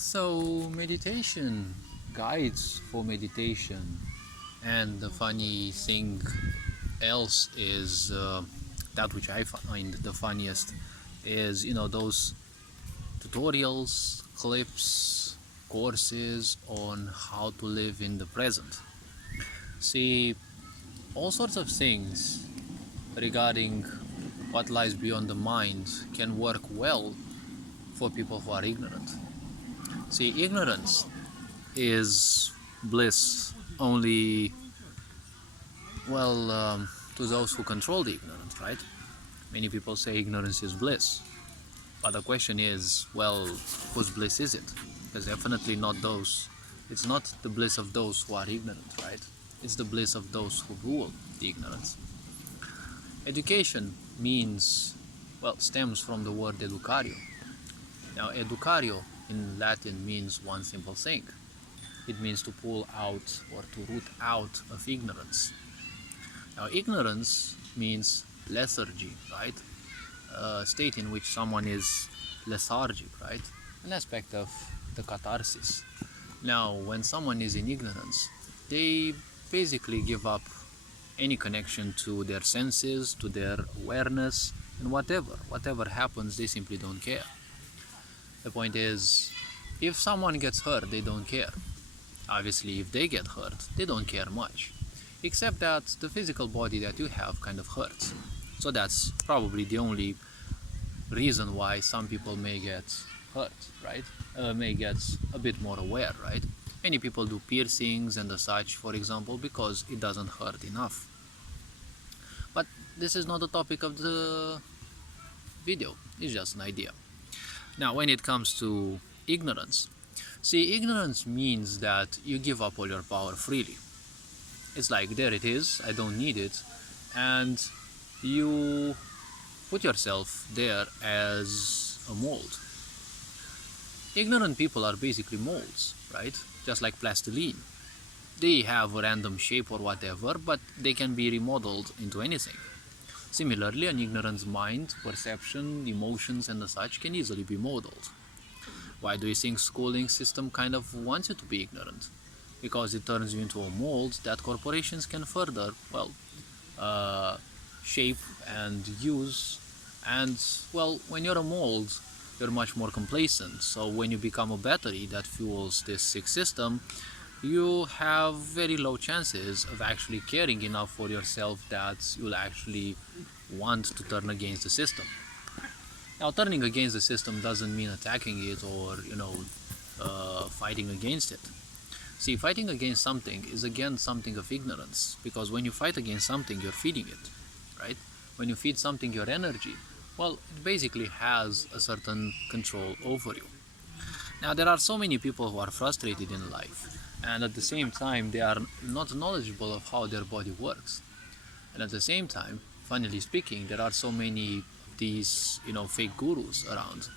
So, meditation, guides for meditation, and the funny thing else is that which I find the funniest is those tutorials, clips, courses on how to live in the present. See, all sorts of things regarding what lies beyond the mind can work well for people who are ignorant. See, ignorance is bliss only, to those who control the ignorant, right? Many people say ignorance is bliss, but the question is, whose bliss is it? Because definitely not those, it's not the bliss of those who are ignorant, right? It's the bliss of those who rule the ignorance. Education means, stems from the word educario. Now, educario in Latin means one simple thing. It means to pull out or to root out of ignorance. Now, ignorance means lethargy, right? A state in which someone is lethargic, right? An aspect of the catharsis. Now, when someone is in ignorance, they basically give up any connection to their senses, to their awareness, and whatever happens, they simply don't care. The point is, if someone gets hurt, they don't care. Obviously, if they get hurt, they don't care much, except that the physical body that you have kind of hurts. So that's probably the only reason why some people may get hurt, right? May get a bit more aware, right? Many people do piercings and the such, for example, because it doesn't hurt enough. But this is not the topic of the video, it's just an idea. Now, when it comes to ignorance, see, ignorance means that you give up all your power freely. It's like, there it is, I don't need it, and you put yourself there as a mold. Ignorant people are basically molds, right? Just like plastiline. They have a random shape or whatever, but they can be remodeled into anything. Similarly, an ignorant's mind, perception, emotions, and the such can easily be modeled. Why do you think schooling system kind of wants you to be ignorant? Because it turns you into a mold that corporations can further, shape and use. And, when you're a mold, you're much more complacent. So when you become a battery that fuels this sick system, you have very low chances of actually caring enough for yourself that you'll actually want to turn against the system. Now, turning against the system doesn't mean attacking it or, fighting against it. See, fighting against something is again something of ignorance, because when you fight against something, you're feeding it, right? When you feed something your energy, it basically has a certain control over you. Now, there are so many people who are frustrated in life, and at the same time, they are not knowledgeable of how their body works. And at the same time, funnily speaking, there are so many these fake gurus around,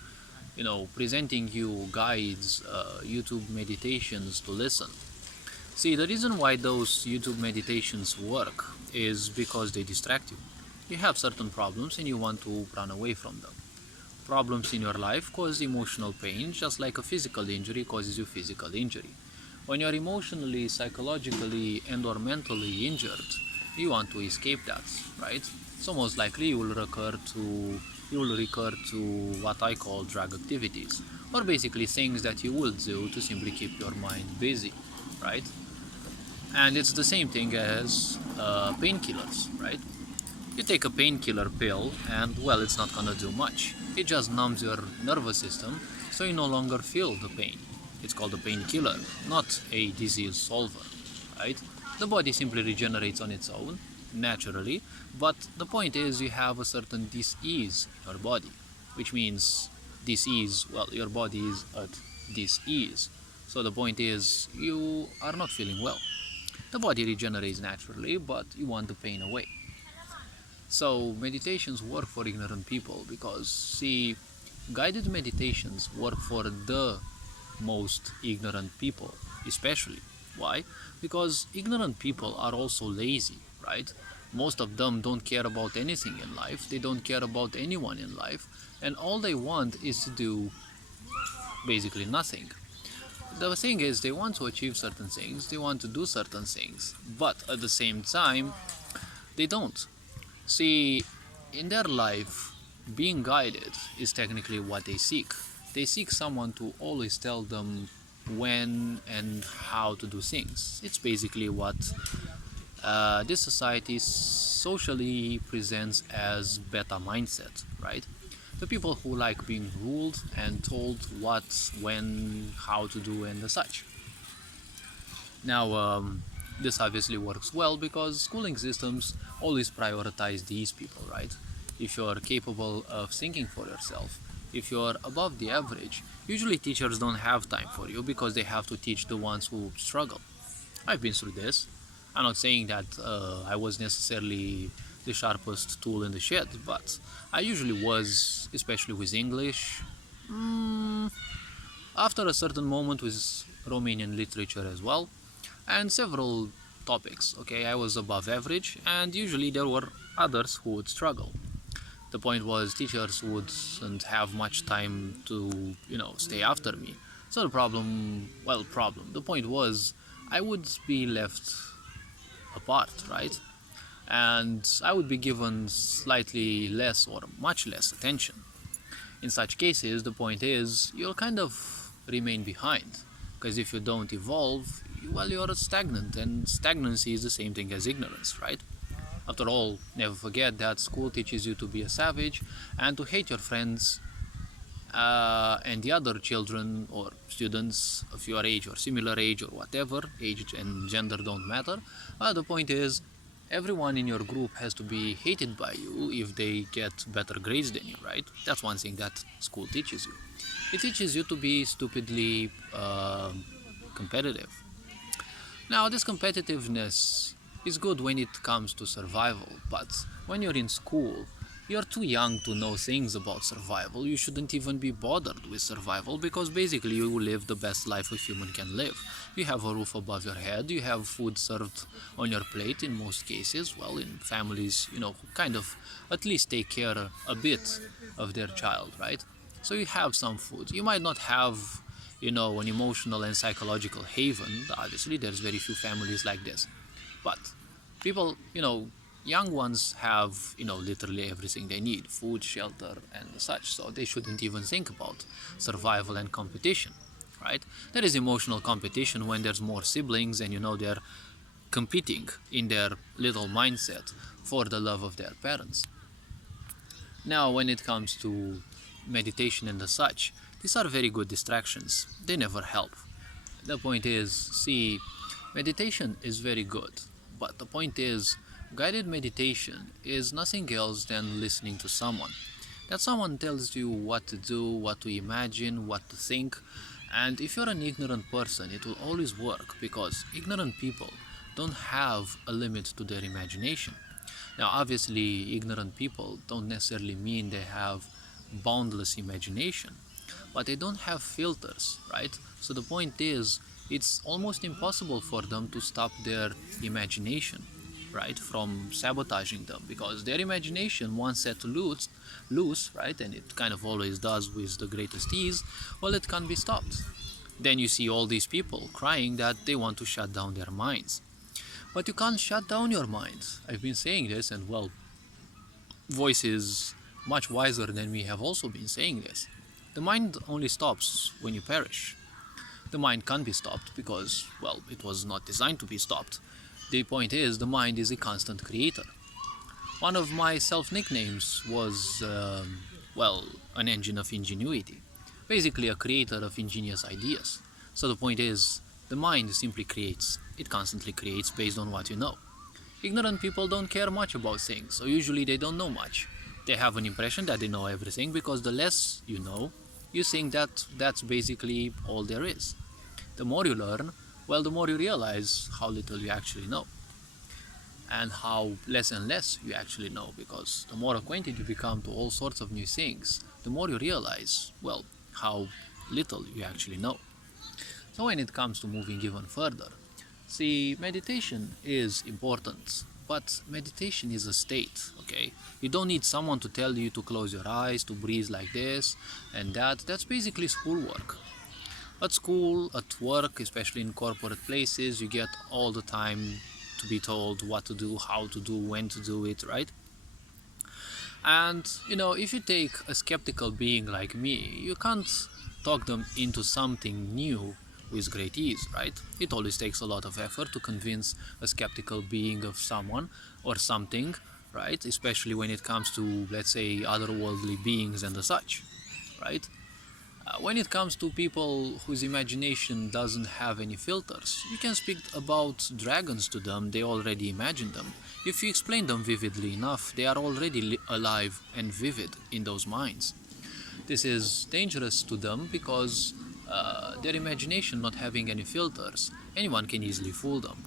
presenting you guides, YouTube meditations to listen. See, the reason why those YouTube meditations work is because they distract you. You have certain problems and you want to run away from them. Problems in your life cause emotional pain, just like a physical injury causes you physical injury. When you're emotionally, psychologically, and or mentally injured, you want to escape that, right? So most likely you will recur to what I call drug activities, or basically things that you will do to simply keep your mind busy, right? And it's the same thing as painkillers, right? You take a painkiller pill and, it's not gonna do much. It just numbs your nervous system, so you no longer feel the pain. It's called a painkiller, not a disease solver, right? The body simply regenerates on its own, naturally, but the point is you have a certain dis-ease in your body, which means dis-ease, your body is at dis-ease. So the point is you are not feeling well. The body regenerates naturally, but you want the pain away. So meditations work for ignorant people because, see, guided meditations work for the most ignorant people, especially. Why? Because ignorant people are also lazy, right? Most of them don't care about anything in life, they don't care about anyone in life, and all they want is to do basically nothing. the thing is, they want to achieve certain things, they want to do certain things, but at the same time, they don't. See, in their life, being guided is technically what they seek. They seek someone to always tell them when and how to do things. It's basically what this society socially presents as beta mindset, right? The people who like being ruled and told what, when, how to do, and such. Now, this obviously works well because schooling systems always prioritize these people, right? If you're capable of thinking for yourself, if you're above the average, usually teachers don't have time for you because they have to teach the ones who struggle. I've been through this. I'm not saying that I was necessarily the sharpest tool in the shed, but I usually was, especially with English. After a certain moment with Romanian literature as well, and several topics. Okay, I was above average, and usually there were others who would struggle. The point was teachers wouldn't have much time to, stay after me. So the point was I would be left apart, right? And I would be given slightly less or much less attention. In such cases, the point is you'll kind of remain behind, because if you don't evolve, well, you're stagnant, and stagnancy is the same thing as ignorance, right? After all, never forget that school teaches you to be a savage and to hate your friends and the other children or students of your age or similar age or whatever. Age and gender don't matter. The point is, everyone in your group has to be hated by you if they get better grades than you, right? That's one thing that school teaches you. It teaches you to be stupidly competitive. Now, this competitiveness is good when it comes to survival, but when you're in school, you're too young to know things about survival. You shouldn't even be bothered with survival because basically you live the best life a human can live. You have a roof above your head, you have food served on your plate in most cases. Well, in families, who kind of at least take care a bit of their child, right? So you have some food. You might not have, an emotional and psychological haven. Obviously, there's very few families like this. But people, young ones have, literally everything they need: food, shelter, and such. So they shouldn't even think about survival and competition, right? There is emotional competition when there's more siblings and, they're competing in their little mindset for the love of their parents. Now, when it comes to meditation and such, these are very good distractions. They never help. The point is, see, meditation is very good, but the point is, guided meditation is nothing else than listening to someone. That someone tells you what to do, what to imagine, what to think, and if you're an ignorant person, it will always work because ignorant people don't have a limit to their imagination. Now, obviously, ignorant people don't necessarily mean they have boundless imagination, but they don't have filters, right? So the point is, it's almost impossible for them to stop their imagination, right, from sabotaging them, because their imagination, once set loose, right, and it kind of always does with the greatest ease, well, it can't be stopped. Then you see all these people crying that they want to shut down their minds. But you can't shut down your mind. I've been saying this, and well, voices much wiser than me have also been saying this. The mind only stops when you perish. The mind can't be stopped because, well, it was not designed to be stopped. The point is, the mind is a constant creator. One of my self-nicknames was, an engine of ingenuity. Basically a creator of ingenious ideas. So the point is, the mind simply creates. It constantly creates based on what you know. Ignorant people don't care much about things, so usually they don't know much. They have an impression that they know everything because the less you know, you think that that's basically all there is. The more you learn, well, the more you realize how little you actually know and how less and less you actually know, because the more acquainted you become to all sorts of new things, the more you realize, well, how little you actually know. So when it comes to moving even further, see, meditation is important, but meditation is a state, okay? You don't need someone to tell you to close your eyes, to breathe like this and that. That's basically schoolwork. At school, at work, especially in corporate places, you get all the time to be told what to do, how to do, when to do it, right? And if you take a skeptical being like me, you can't talk them into something new with great ease, right? It always takes a lot of effort to convince a skeptical being of someone or something, right? Especially when it comes to, let's say, otherworldly beings and the such, right? When it comes to people whose imagination doesn't have any filters, you can speak about dragons to them, they already imagine them. If you explain them vividly enough, they are already alive and vivid in those minds. This is dangerous to them because their imagination not having any filters, anyone can easily fool them.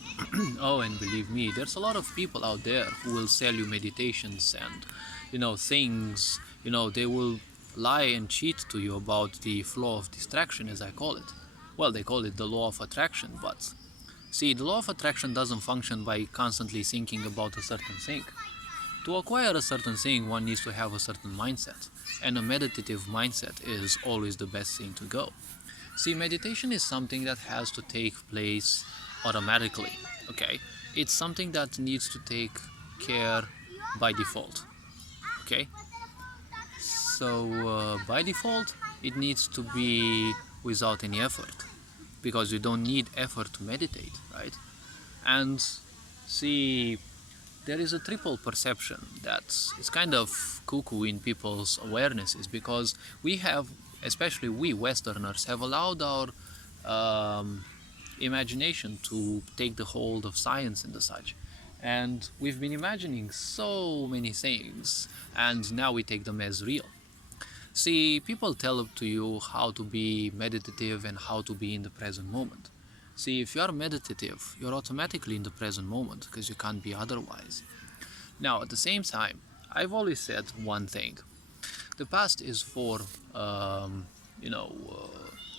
Oh, and believe me, there's a lot of people out there who will sell you meditations and things. They will lie and cheat to you about the flow of distraction, as I call it. Well, they call it the law of attraction, but see, the law of attraction doesn't function by constantly thinking about a certain thing. To acquire a certain thing, one needs to have a certain mindset, and a meditative mindset is always the best thing to go. See, meditation is something that has to take place automatically, okay? It's something that needs to take care by default, okay? So by default, it needs to be without any effort, because you don't need effort to meditate, right? And see, there is a triple perception that is kind of cuckoo in people's awarenesses, because we have, especially we Westerners, have allowed our imagination to take the hold of science and the such. And we've been imagining so many things, and now we take them as real. See, people tell to you how to be meditative and how to be in the present moment. See, if you are meditative, you're automatically in the present moment because you can't be otherwise. Now, at the same time, I've always said one thing. The past is for,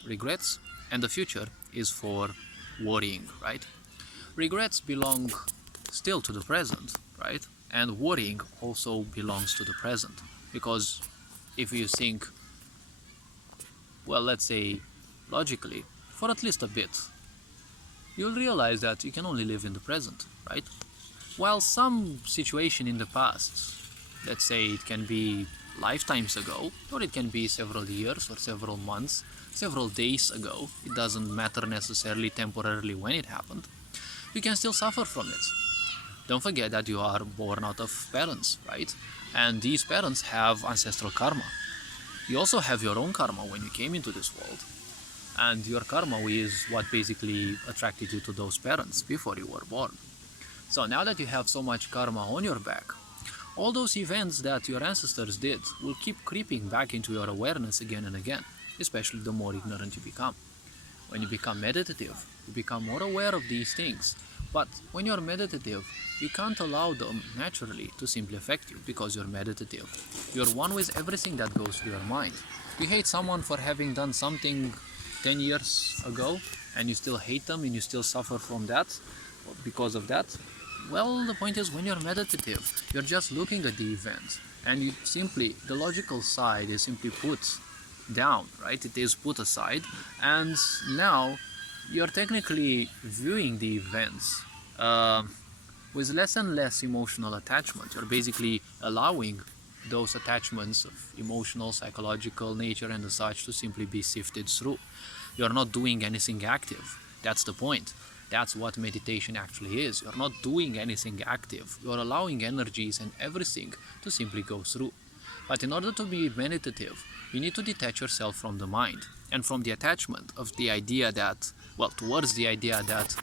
regrets, and the future is for worrying, right? Regrets belong still to the present, right? And worrying also belongs to the present. Because if you think, well, let's say logically, for at least a bit, you'll realize that you can only live in the present, right? While some situation in the past, let's say it can be lifetimes ago, or it can be several years or several months, several days ago, it doesn't matter necessarily temporarily when it happened, you can still suffer from it. Don't forget that you are born out of parents, right? And these parents have ancestral karma. You also have your own karma when you came into this world. And your karma is what basically attracted you to those parents before you were born. So now that you have so much karma on your back, all those events that your ancestors did will keep creeping back into your awareness again and again, especially the more ignorant you become. When you become meditative, you become more aware of these things. But when you're meditative, you can't allow them naturally to simply affect you because you're meditative. You're one with everything that goes through your mind. You hate someone for having done something 10 years ago, and you still hate them and you still suffer from that because of that. Well, the point is, when you're meditative, you're just looking at the event, and you simply, the logical side is simply put down, right? It is put aside, and now you're technically viewing the events with less and less emotional attachment. You're basically allowing those attachments of emotional, psychological nature and such to simply be sifted through. You're not doing anything active. That's the point. That's what meditation actually is. You're not doing anything active. You're allowing energies and everything to simply go through. But in order to be meditative, you need to detach yourself from the mind and from the attachment of the idea that, well, towards the idea that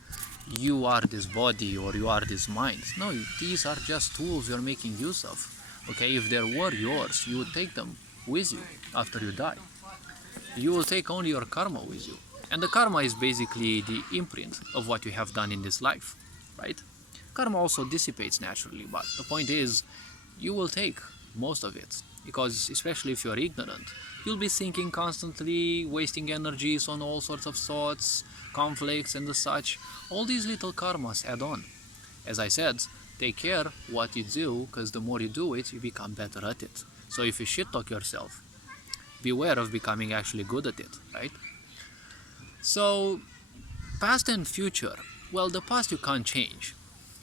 you are this body or you are this mind. No, these are just tools you're making use of. Okay, if they were yours, you would take them with you after you die. You will take only your karma with you. And the karma is basically the imprint of what you have done in this life, right? Karma also dissipates naturally, but the point is, you will take most of it, because especially if you are ignorant, you'll be thinking constantly, wasting energies on all sorts of thoughts, conflicts and the such. All these little karmas add on. As I said, take care what you do, because the more you do it, you become better at it. So if you shit talk yourself, beware of becoming actually good at it, right? So, past and future. Well, the past you can't change.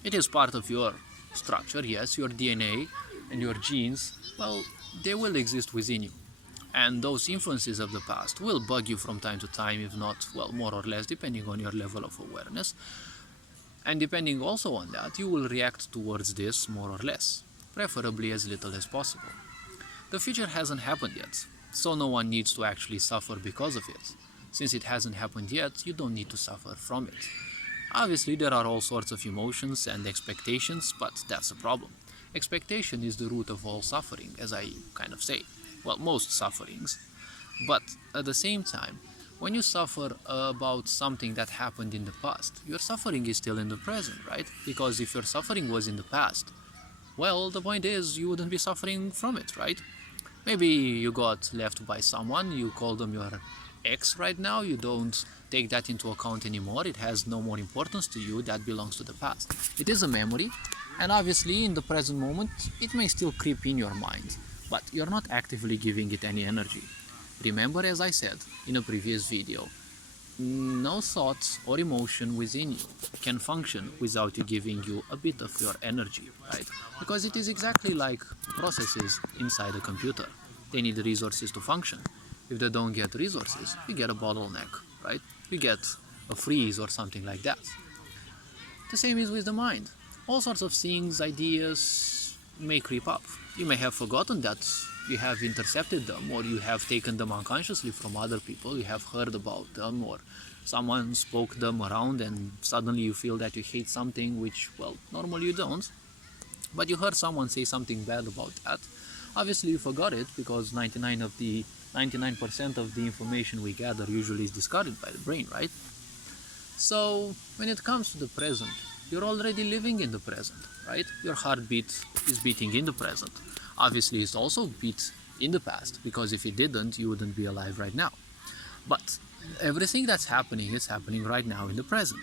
It is part of your structure, yes, your DNA and your genes. Well, they will exist within you. And those influences of the past will bug you from time to time, if not, well, more or less, depending on your level of awareness. And depending also on that, you will react towards this more or less, preferably as little as possible. The future hasn't happened yet, so no one needs to actually suffer because of it. Since it hasn't happened yet, you don't need to suffer from it. Obviously, there are all sorts of emotions and expectations, but that's a problem. Expectation is the root of all suffering, as I kind of say. Well, most sufferings. But at the same time, when you suffer about something that happened in the past, your suffering is still in the present, right? Because if your suffering was in the past, well, the point is you wouldn't be suffering from it, right? Maybe you got left by someone, you call them your ex right now, you don't take that into account anymore, it has no more importance to you, that belongs to the past. It is a memory, and obviously in the present moment it may still creep in your mind, but you're not actively giving it any energy. Remember, as I said in a previous video, no thought or emotion within you can function without you giving you a bit of your energy, right? Because it is exactly like processes inside a computer. They need resources to function. If they don't get resources, you get a bottleneck, right? You get a freeze or something like that. The same is with the mind. All sorts of things, ideas may creep up. You may have forgotten that you have intercepted them, or you have taken them unconsciously from other people, you have heard about them, or someone spoke them around and suddenly you feel that you hate something which, well, normally you don't, but you heard someone say something bad about that. Obviously you forgot it because 99% of the information we gather usually is discarded by the brain, right? So when it comes to the present, you're already living in the present, right? Your heartbeat is beating in the present. Obviously, it's also beat in the past, because if it didn't, you wouldn't be alive right now. But everything that's happening is happening right now in the present.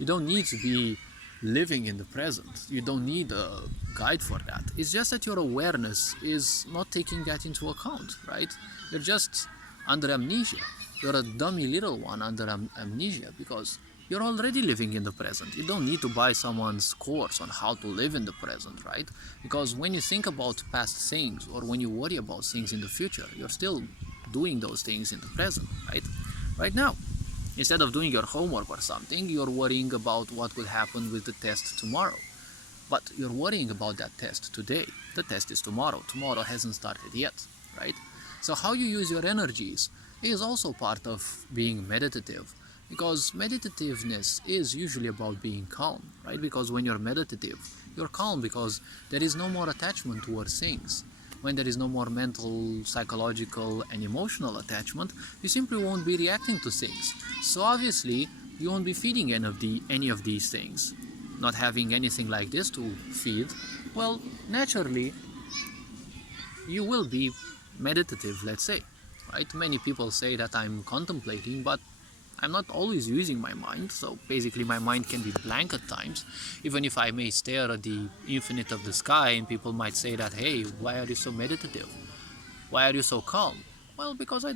You don't need to be living in the present. You don't need a guide for that. It's just that your awareness is not taking that into account, right? You're just under amnesia. You're a dummy little one under amnesia because you're already living in the present. You don't need to buy someone's course on how to live in the present, right? Because when you think about past things or when you worry about things in the future, you're still doing those things in the present, right? Right now. Instead of doing your homework or something, you're worrying about what will happen with the test tomorrow. But you're worrying about that test today. The test is tomorrow. Tomorrow hasn't started yet, right? So how you use your energies is also part of being meditative. Because meditativeness is usually about being calm, right? Because when you're meditative, you're calm because there is no more attachment towards things. When there is no more mental, psychological, and emotional attachment, you simply won't be reacting to things. So obviously, you won't be feeding any of these things. Not having anything like this to feed, well, naturally, you will be meditative, let's say, right? Many people say that I'm contemplating, but I'm not always using my mind, so basically my mind can be blank at times, even if I may stare at the infinite of the sky and people might say that, hey, why are you so meditative? Why are you so calm? Well, because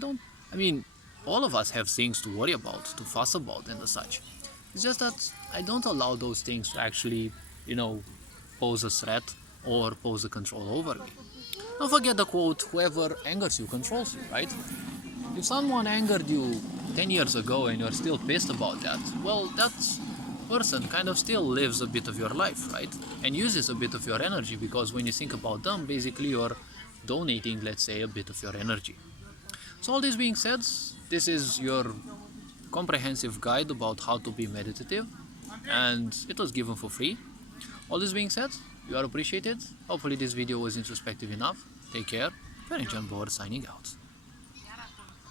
all of us have things to worry about, to fuss about and such. It's just that I don't allow those things to actually, pose a threat or pose a control over me. Don't forget the quote, whoever angers you controls you, right? If someone angered you 10 years ago and you're still pissed about that, well, that person kind of still lives a bit of your life, right? And uses a bit of your energy, because when you think about them, basically you're donating, let's say, a bit of your energy. So all this being said, this is your comprehensive guide about how to be meditative, and it was given for free. All this being said, you are appreciated. Hopefully this video was introspective enough. Take care. Very John Board signing out.